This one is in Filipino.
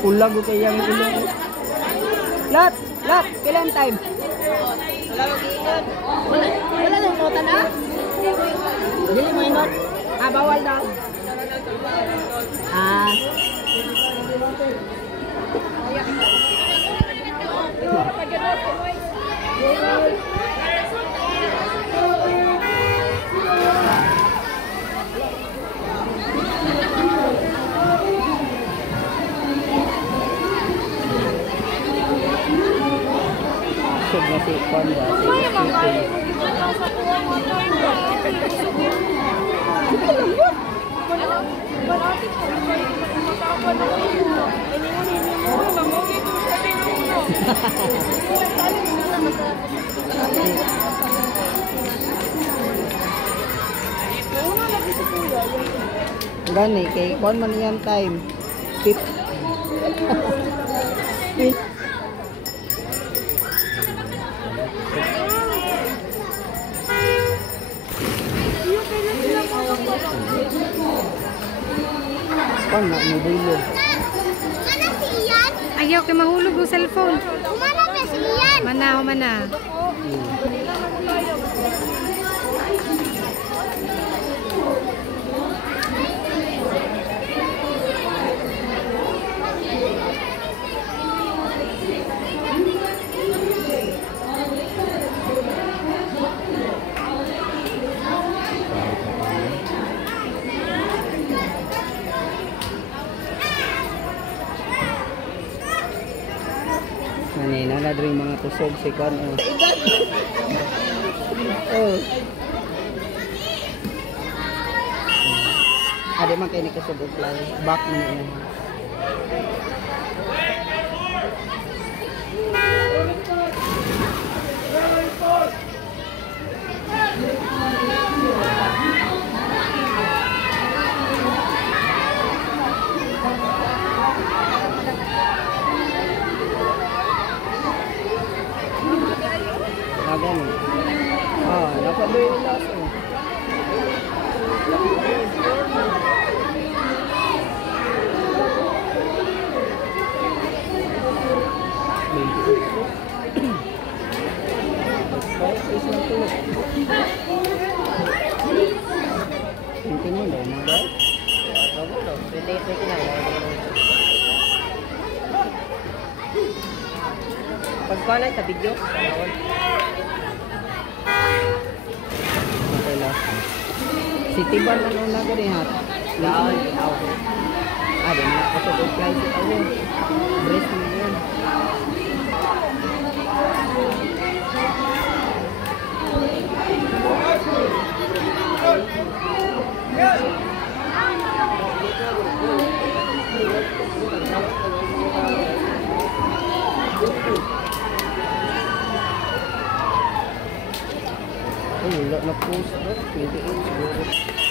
Kulag ko kaya yung ulo. Lat! Kailan time? Wala mag-iingat. Wala nang nota na? Dili mo inot. Bawal daw. Si Panda, gani kay kon man yan time. Pan na mobilyo. Mana si Ian? Ayaw kay mahulog ang cellphone. Mana ba si Ian? Mana. Nala rin mga tusog si Kon. Ade man kay ni kasubog lang. Back mo niya. Dapat doon yung last eh. Tingnan mo daw, mga Pagpalay sa video. si Tiban ano na gani hat. Laon. Ade na kasubog fly si awo. Brace mo yan. Wala na post, 28 siguro.